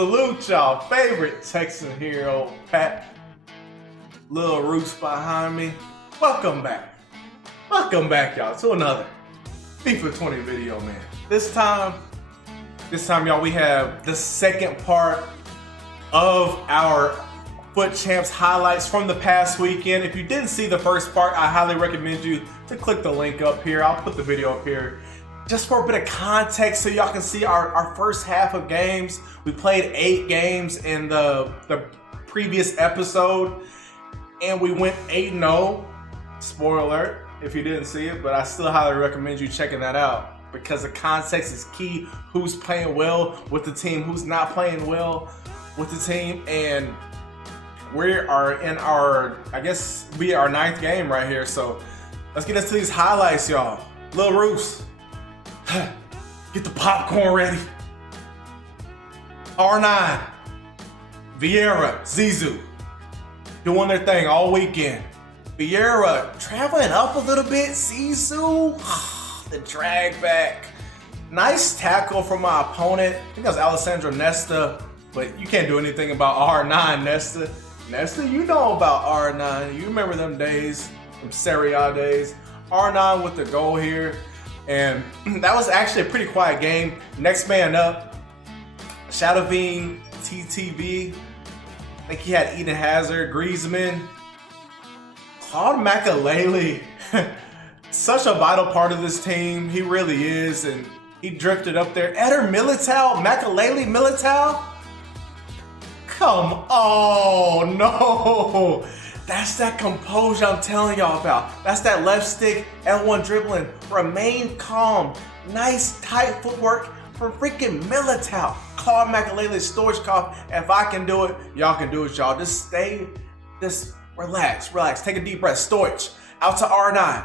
Salute y'all, favorite Texan hero, Pat. Lil Roots behind me. Welcome back. Welcome back, y'all, to another FIFA 20 video, man. This time, y'all, we have the second part of our Foot Champs highlights from the past weekend. If you didn't see the first part, I highly recommend you to click the link up here. I'll put the video up here just for a bit of context so y'all can see our first half of games. We played 8 games in the previous episode, and we went 8-0. Spoiler alert if you didn't see it, but I still highly recommend you checking that out because the context is key. Who's playing well with the team, who's not playing well with the team, and we are in our 9th game right here. So let's get into these highlights, y'all. Lil Roos, get the popcorn ready. R9, Vieira, Zizou, doing their thing all weekend. Vieira traveling up a little bit. Zizou, the drag back. Nice tackle from my opponent. I think that was Alessandro Nesta, but you can't do anything about R9, Nesta. Nesta, you know about R9. You remember them days, them Serie A days. R9 with the goal here. And that was actually a pretty quiet game. Next man up, Shadowveen, TTV. I think he had Eden Hazard, Griezmann. Claude Makelele, such a vital part of this team. He really is. And he drifted up there. Eder Militao, Makelele, Militao. Come on, no. That's that composure I'm telling y'all about. That's that left stick, L1 dribbling. Remain calm. Nice tight footwork from freaking Militao. Claude Makelele, Stoichkov. If I can do it, y'all can do it, y'all. Just relax. Take a deep breath. Stoich, out to R9.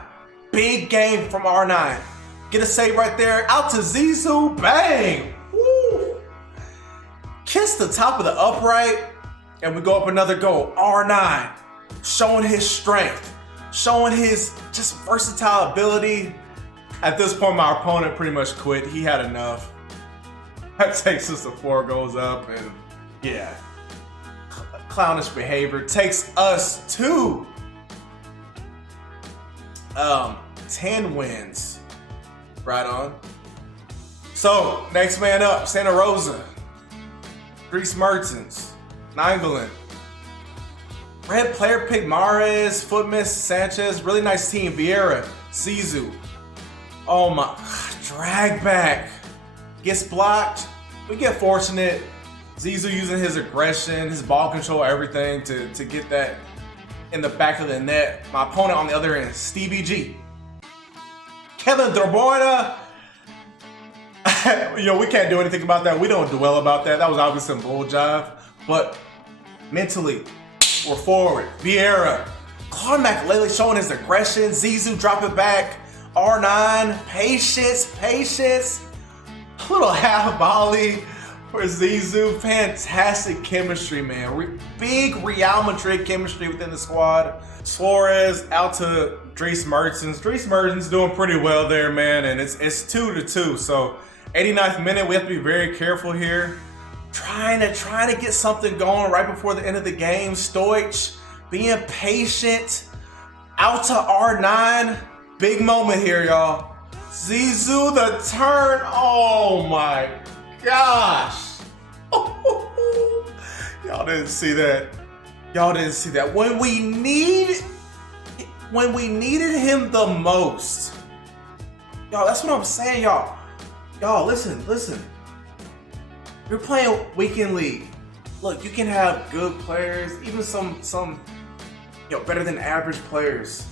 Big game from R9. Get a save right there. Out to Zizou, bang. Woo. Kiss the top of the upright, and we go up another goal. R9, showing his strength, showing his just versatile ability. At this point, my opponent pretty much quit. He had enough. That takes us to 4 goals up, and yeah, clownish behavior takes us to 10 wins. Right on. So, next man up, Santa Rosa. Dries Mertens, Mandolin. Red player pick Mahrez, Footmiss, Sanchez. Really nice team. Vieira, Zizou. Oh my, drag back. Gets blocked. We get fortunate. Zizou using his aggression, his ball control, everything to get that in the back of the net. My opponent on the other end, Stevie G. Kevin De Bruyne. You know, we can't do anything about that. We don't dwell about that. That was obviously some bull jive. But mentally, we're forward. Vieira. Claude Makelele showing his aggression. Zizou drop it back. R9. Patience. A little half volley for Zizou. Fantastic chemistry, man. Big Real Madrid chemistry within the squad. Suarez out to Dries Mertens. Dries Mertens doing pretty well there, man. And it's 2-2. So 89th minute, we have to be very careful here. Trying to get something going right before the end of the game. Stoich being patient. Out to R9. Big moment here, y'all. Zizou the turn. Oh my gosh. Y'all didn't see that. When we needed him the most. Y'all, that's what I'm saying, y'all. Y'all, listen. You're playing weekend league. Look, you can have good players, even some better than average players.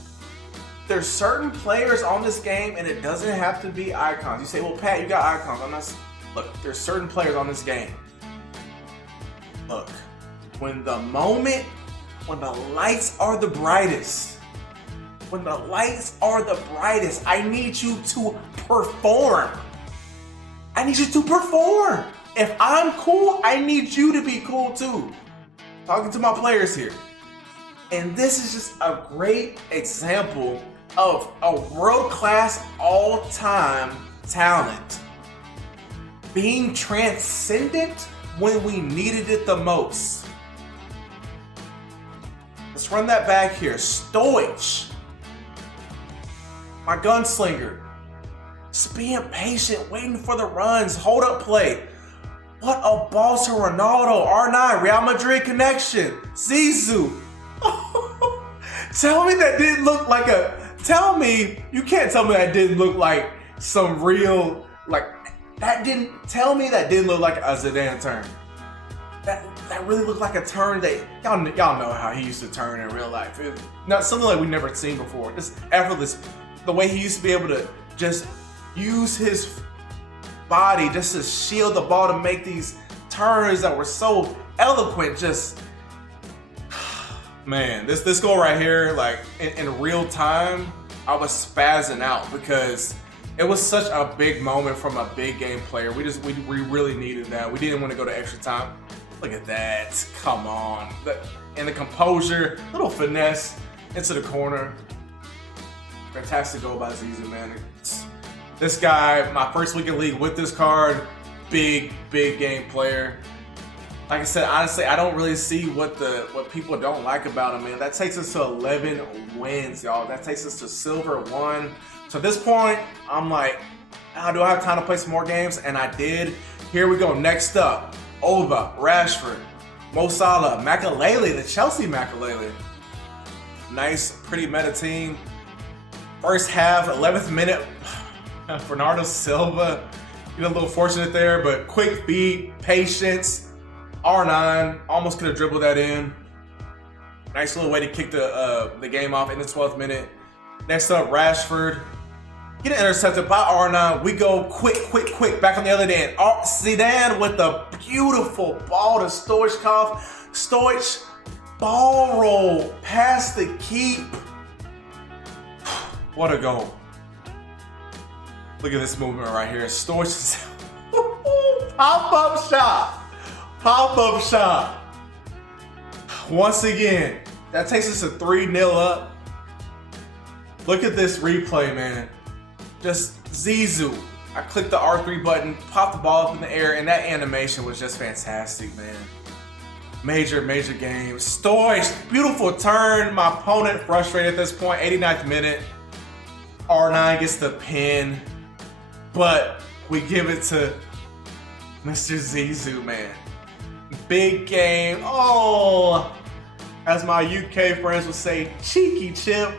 There's certain players on this game, and it doesn't have to be icons. You say, well, Pat, you got icons. Look, there's certain players on this game. Look, when the lights are the brightest, I need you to perform. If I'm cool, I need you to be cool too. Talking to my players here. And this is just a great example of a world-class, all-time talent being transcendent when we needed it the most. Let's run that back here. Stoich, my gunslinger. Just being patient, waiting for the runs, hold up play. What a ball to Ronaldo, R9, Real Madrid connection, Zizou. Tell me that didn't look like you can't tell me that didn't look like some real, tell me that didn't look like a Zidane turn. That really looked like a turn that, y'all know how he used to turn in real life. Not something like we've never seen before, just effortless. The way he used to be able to just use his body just to shield the ball to make these turns that were so eloquent. Just, man, this goal right here, like in real time, I was spazzing out because it was such a big moment from a big game player. We really needed that. We didn't want to go to extra time. Look at that, come on. And the composure, little finesse into the corner. Fantastic goal by Zizou, man. This guy, my first week in league with this card, big game player. Like I said, honestly, I don't really see what people don't like about him, man. That takes us to 11 wins, y'all. That takes us to silver 1. So at this point, I'm like, do I have time to play some more games? And I did. Here we go. Next up, Ova, Rashford, Mo Salah, Makalele, the Chelsea Makalele. Nice, pretty meta team. First half, 11th minute, Bernardo Silva. A little fortunate there, but quick feet, patience. R9 almost could have dribbled that in. Nice little way to kick the game off in the 12th minute. Next up, Rashford. Get intercepted by R9. We go quick back on the other end. Zidane with the beautiful ball to Stoichkov. Stoich, ball roll past the keep. What a goal. Look at this movement right here. Stoich, pop-up shot. Pop-up shot. Once again, that takes us to 3-0 up. Look at this replay, man. Just Zizou. I clicked the R3 button, popped the ball up in the air, and that animation was just fantastic, man. Major game. Stoich, beautiful turn. My opponent frustrated at this point. 89th minute. R9 gets the pin, but we give it to Mr. Zizou, man. Big game. Oh, as my UK friends would say, cheeky chip.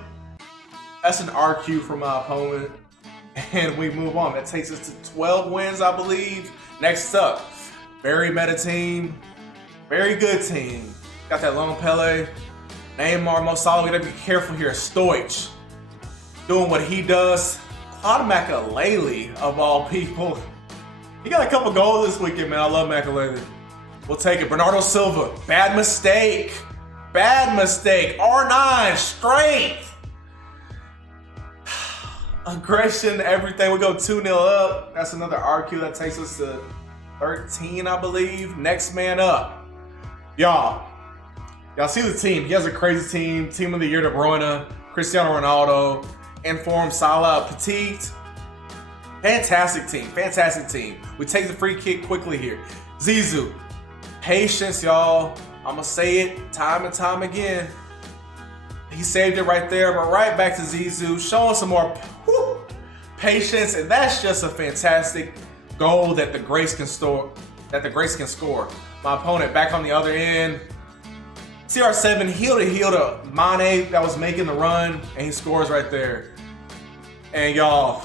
That's an RQ from my opponent. And we move on. That takes us to 12 wins, I believe. Next up, very meta team. Very good team. Got that long Pele. Neymar, Mo Salah. We gotta be careful here. Stoich doing what he does. Claude Makalele, of all people. He got a couple goals this weekend, man. I love Makalele. We'll take it. Bernardo Silva. Bad mistake. Bad mistake. R9, strength. Aggression, everything. We go 2-0 up. That's another RQ. That takes us to 13, I believe. Next man up. Y'all see the team. He has a crazy team. Team of the year, De Bruyne, Cristiano Ronaldo, Inform, Salah, Petit. Fantastic team. We take the free kick quickly here. Zizou. Patience, y'all. I'm going to say it time and time again. He saved it right there, but right back to Zizou, showing some more patience, and that's just a fantastic goal that the Grace can score. My opponent back on the other end. CR7 heel to Mane that was making the run, and he scores right there. And y'all,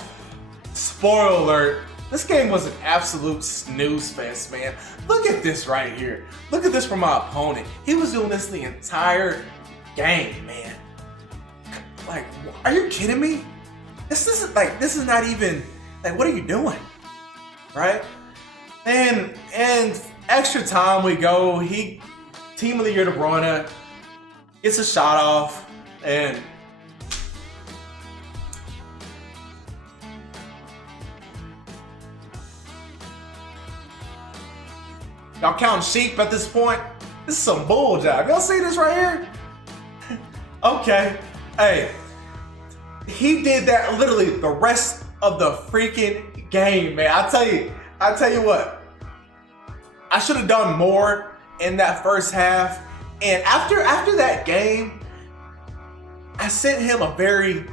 spoiler alert, this game was an absolute snooze fest, man. Look at this right here. Look at this from my opponent. He was doing this the entire game, man. Like, are you kidding me? This is not even, like, what are you doing? Right? And extra time we go. Team of the year, De Bruyne, gets a shot off, and y'all counting sheep at this point? This is some bull job. Y'all see this right here? Okay. Hey, he did that literally the rest of the freaking game, man. I tell you what. I should have done more in that first half. And after that game, I sent him a very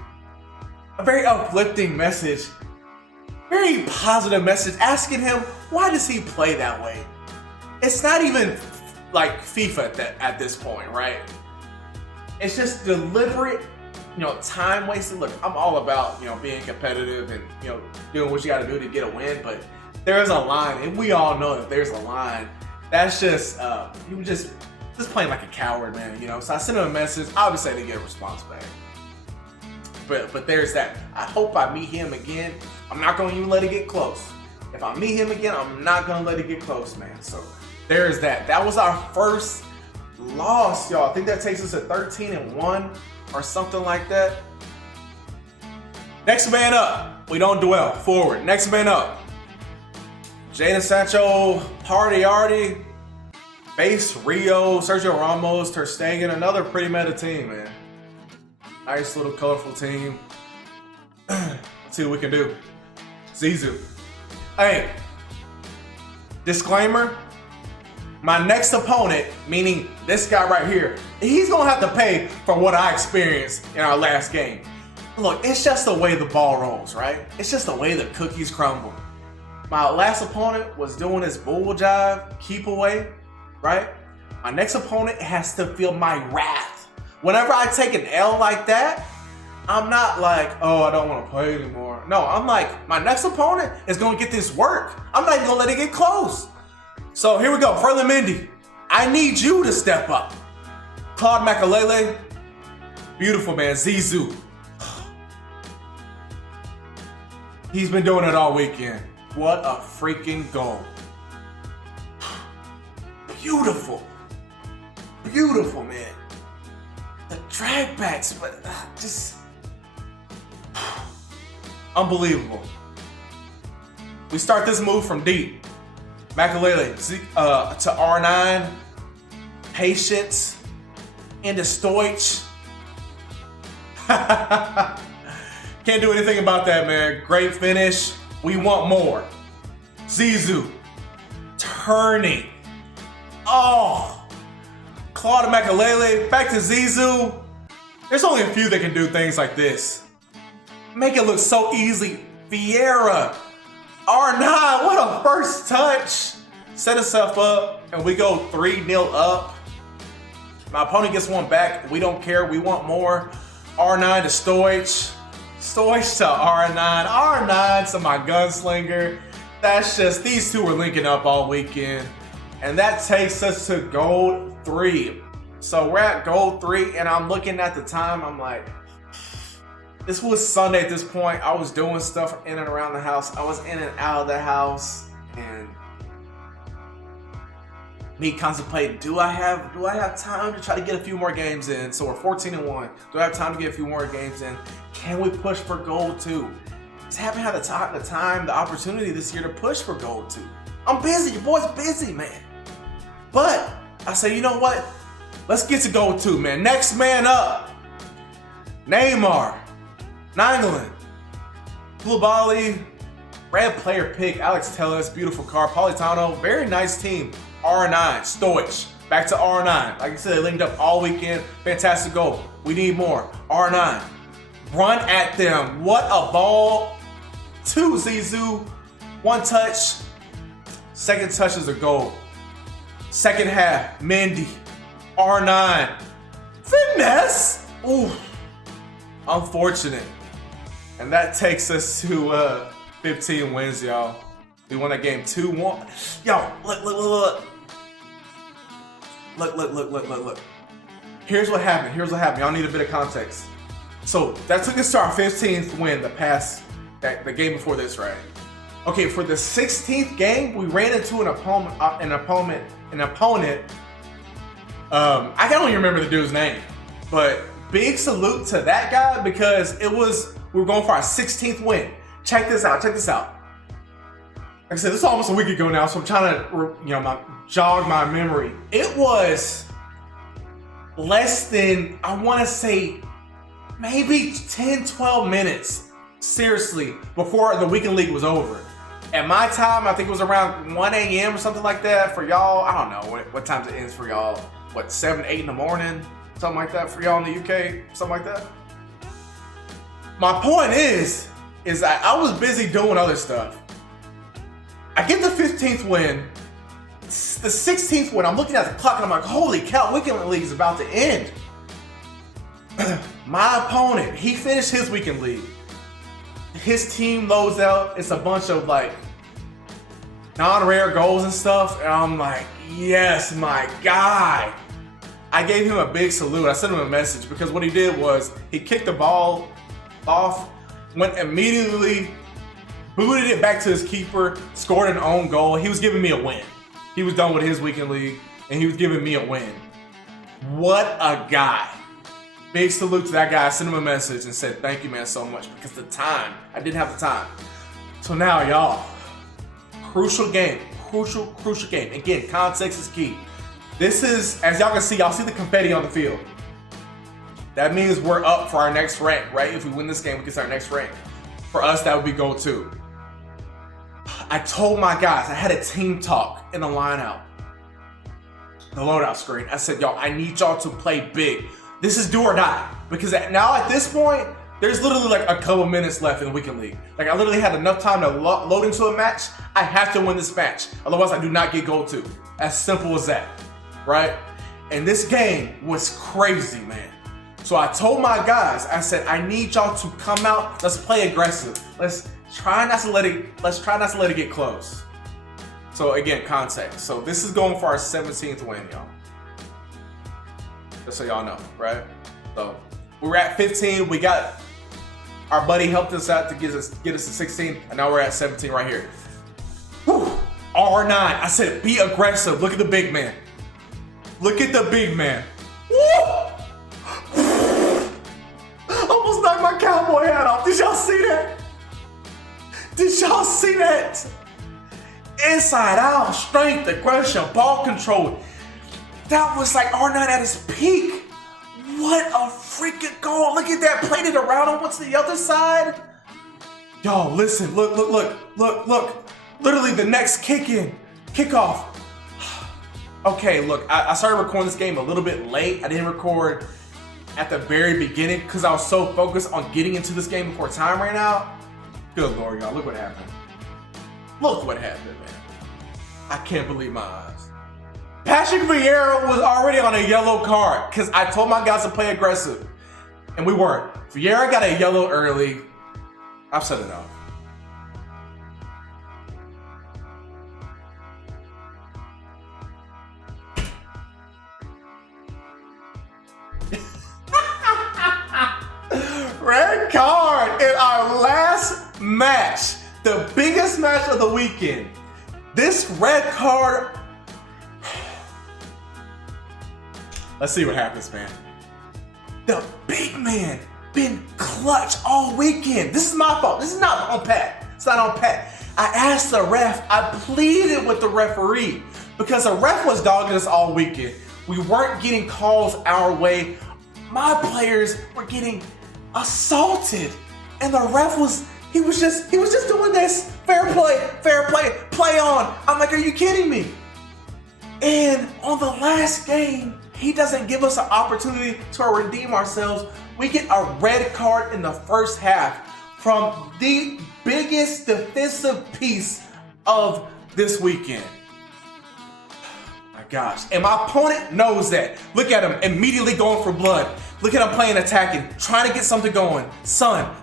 uplifting message, very positive message, asking him, why does he play that way? It's not even like FIFA at this point, right? It's just deliberate, time wasted. Look, I'm all about, being competitive and, doing what you got to do to get a win, but there's a line, and we all know that there's a line. That's just, he was just playing like a coward, man, So I sent him a message. Obviously, I didn't get a response back. But there's that. I hope I meet him again. I'm not going to even let it get close. If I meet him again, I'm not going to let it get close, man. So there's that. That was our first loss, y'all. I think that takes us to 13-1 or something like that. Next man up. We don't dwell. Forward. Next man up. Jadon Sancho, Party Artie, Base, Rio, Sergio Ramos, Ter Stegen. Another pretty meta team, man. Nice little colorful team. Let's see what we can do. Zizou. Hey, disclaimer. My next opponent, meaning this guy right here, he's going to have to pay for what I experienced in our last game. Look, it's just the way the ball rolls, right? It's just the way the cookies crumble. My last opponent was doing his bull jive, keep away, right? My next opponent has to feel my wrath. Whenever I take an L like that, I'm not like, oh, I don't want to play anymore. No, I'm like, my next opponent is going to get this work. I'm not even going to let it get close. So here we go. Further Mendy, I need you to step up. Claude Makelele, beautiful, man. Zizou. He's been doing it all weekend. What a freaking goal. Beautiful. Beautiful, man. The drag backs, but just unbelievable. We start this move from deep. Makelele to R9, Patience, into Stoich. Can't do anything about that, man. Great finish. We want more. Zizou, turning. Oh. Claude Makelele, back to Zizou. There's only a few that can do things like this. Make it look so easy. Vieira, R9, what a first touch. Set us up, and we go 3-0 up. My opponent gets one back. We don't care. We want more. R9 to Stoich. Stoich to R9. R9 to my gunslinger. That's just, these two were linking up all weekend. And that takes us to gold 3. So we're at gold 3, and I'm looking at the time. I'm like, this was Sunday at this point. I was doing stuff in and around the house. I was in and out of the house, and me contemplating, do I have time to try to get a few more games in? So we're 14-1. Do I have time to get a few more games in? Can we push for gold 2? Just haven't had the time, the opportunity this year to push for gold 2. I'm busy. Your boy's busy, man. But I say, you know what? Let's get to gold 2, man. Next man up. Neymar, Mandolin, Koulibaly, red player pick, Alex Telles, beautiful card, Politano, very nice team. R9, Stoich, back to R9. Like I said, they linked up all weekend. Fantastic goal. We need more. R9, run at them. What a ball. 2 Zizou, 1 touch. Second touch is a goal. Second half, Mendy, R9, finesse. Ooh, unfortunate. And that takes us to 15 wins, y'all. We won that game 2-1. Yo, look. Look. Here's what happened. Y'all need a bit of context. So that took us to our 15th win, the game before this, right? Okay, for the 16th game, we ran into an opponent. I can't even remember the dude's name, but big salute to that guy because we were going for our 16th win. Check this out. Like I said, this is almost a week ago now, so I'm trying to, jog my memory. It was less than, I want to say, maybe 10, 12 minutes, seriously, before the weekend league was over. At my time, I think it was around 1 a.m. or something like that. For y'all, I don't know what time it ends for y'all. What, 7, 8 in the morning? Something like that for y'all in the UK? Something like that? My point is that I was busy doing other stuff. I get the 15th win. The 16th win, I'm looking at the clock and I'm like, holy cow, Weekend League is about to end. My opponent, he finished his Weekend League. His team loads out. It's a bunch of like non-rare goals and stuff. And I'm like, yes, my guy. I gave him a big salute. I sent him a message because what he did was he kicked the ball off, went immediately, booted it back to his keeper, scored an own goal. He was giving me a win. He was done with his Weekend League and he was giving me a win. What a guy. Big salute to that guy. I sent him a message and said, thank you, man, so much, because the time, I didn't have the time. So now, y'all, crucial game, crucial game. Again, context is key. This is, as y'all can see, y'all see the confetti on the field. That means we're up for our next rank, right? If we win this game, we get our next rank. For us, that would be goal 2. I told my guys, I had a team talk in the lineout, the loadout screen. I said, y'all, I need y'all to play big. This is do or die, because now at this point, there's literally like a couple minutes left in the Weekend League. Like I literally had enough time to load into a match. I have to win this match. Otherwise I do not get goal 2. As simple as that, right? And this game was crazy, man. So I told my guys, I said, I need y'all to come out. Let's play aggressive. Let's try not to let it get close. So again, context. So this is going for our 17th win, y'all. Just so y'all know, right? So we were at 15. We got our buddy helped us out to get us to 16, and now we're at 17 right here. Whew. R9. I said, be aggressive. Look at the big man. Look at the big man. Woo! Almost knocked my cowboy hat off. Did y'all see that? Did y'all see that? Inside out, strength, aggression, ball control. That was like R9 at his peak. What a freaking goal. Look at that. Played it around and went to the other side. Y'all, listen. Look. Literally the next kickoff. Okay, look. I started recording this game a little bit late. I didn't record at the very beginning because I was so focused on getting into this game before time ran out. Good Lord, y'all. Look what happened. Look what happened, man. I can't believe my eyes. Patrick Vieira was already on a yellow card because I told my guys to play aggressive, and we weren't. Vieira got a yellow early. I've said enough. Red card in our last match, the biggest match of the weekend. This red card. Let's see what happens, man. The big man been clutch all weekend. This is my fault. This is not on Pat. It's not on Pat. I asked the ref. I pleaded with the referee because the ref was dogging us all weekend. We weren't getting calls our way. My players were getting assaulted, and the ref was just doing this. Fair play, play on. I'm like, are you kidding me? And on the last game, he doesn't give us an opportunity to redeem ourselves. We get a red card in the first half from the biggest defensive piece of this weekend. My gosh. And my opponent knows that. Look at him immediately going for blood. Look at him playing attacking, trying to get something going. Son.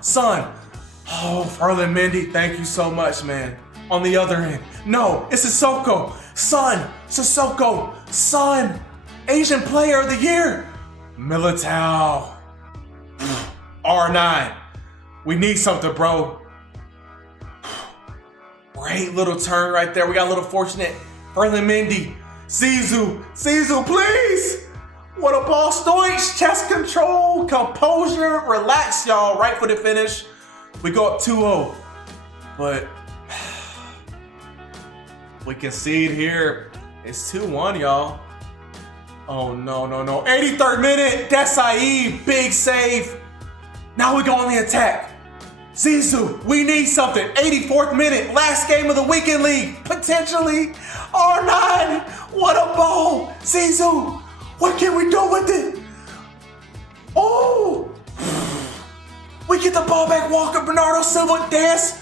Oh, Ferland Mendy, thank you so much, man. On the other end. No, it's Sissoko. Sissoko. Son. Asian Player of the Year. Militao. R9. We need something, bro. Great little turn right there. We got a little fortunate. Ferland Mendy. Zizou, please. What a ball. Stoich, chest control, composure, relax, y'all. Right for the finish. We go up 2-0. But we concede here. It's 2-1, y'all. Oh, no. 83rd minute. Desai, big save. Now we go on the attack. Zizou, we need something. 84th minute, last game of the weekend league, potentially. R9, what a ball. Zizou, what can we do with it? Oh, we get the ball back. Walker, Bernardo Silva, dance.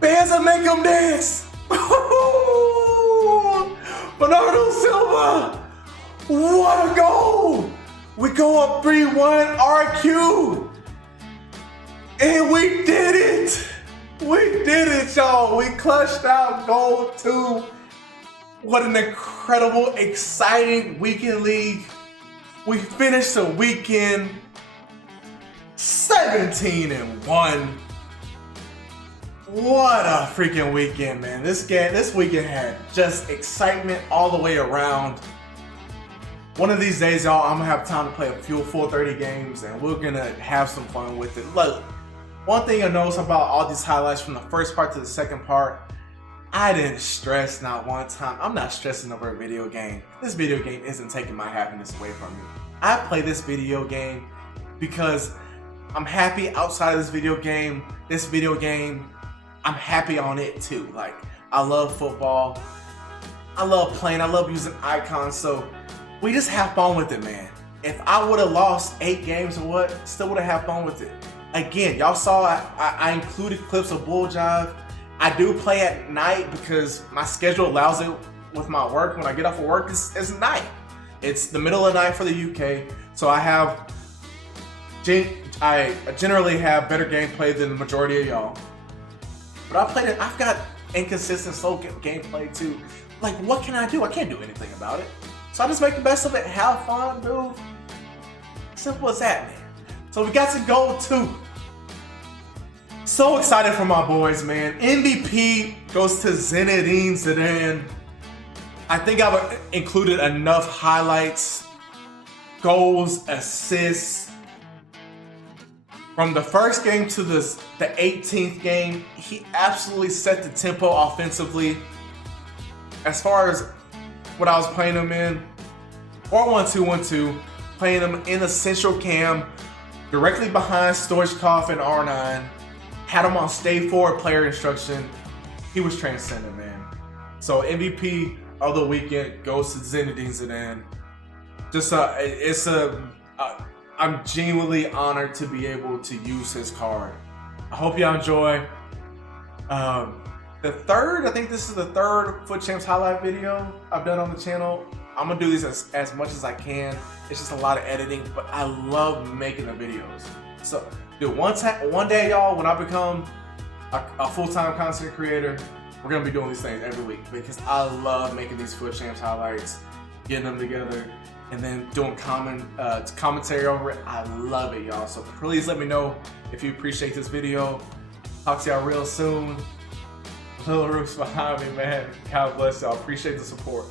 Banza, make him dance. Bernardo Silva, what a goal. We go up 3-1, RQ. And we did it. We did it, y'all. We clutched out goal 2. What an incredible, exciting weekend league. We finished the weekend 17-1. What a freaking weekend, man. This weekend had just excitement all the way around. One of these days, y'all, I'm gonna have time to play a full 30 games and we're gonna have some fun with it. Look, one thing I noticed about all these highlights from the first part to the second part, I didn't stress not one time. I'm not stressing over a video game. This video game isn't taking my happiness away from me. I play this video game because I'm happy outside of this video game. This video game, I'm happy on it too. Like, I love football. I love playing. I love using icons. So we just have fun with it, man. If I would have lost 8 games or what, still would have had fun with it. Again, y'all saw I included clips of Bull Jive. I do play at night because my schedule allows it with my work. When I get off of work, it's night. It's the middle of the night for the UK. So I generally have better gameplay than the majority of y'all. But I've got inconsistent slow gameplay too. Like, what can I do? I can't do anything about it. So I just make the best of it, have fun, dude. Simple as that, man. So we got to goal 2. So excited for my boys, man. MVP goes to Zinedine Zidane. I think I've included enough highlights, goals, assists. From the first game to the 18th game, he absolutely set the tempo offensively. As far as what I was playing him in, 4-1-2-1-2, playing him in the central cam, directly behind Stoichkov and R9, had him on stay forward player instruction. He was transcendent, man. So MVP of the weekend goes to Zinedine Zidane. I'm genuinely honored to be able to use his card. I hope y'all enjoy. I think this is the third Foot Champs highlight video I've done on the channel. I'm gonna do these as much as I can. It's just a lot of editing, but I love making the videos. So, dude, one day, y'all, when I become a full-time content creator, we're gonna be doing these things every week because I love making these Foot Champs highlights, getting them together, and then doing commentary over it. I love it, y'all. So please let me know if you appreciate this video. Talk to y'all real soon. Little Roof's behind me, man. God bless y'all. Appreciate the support.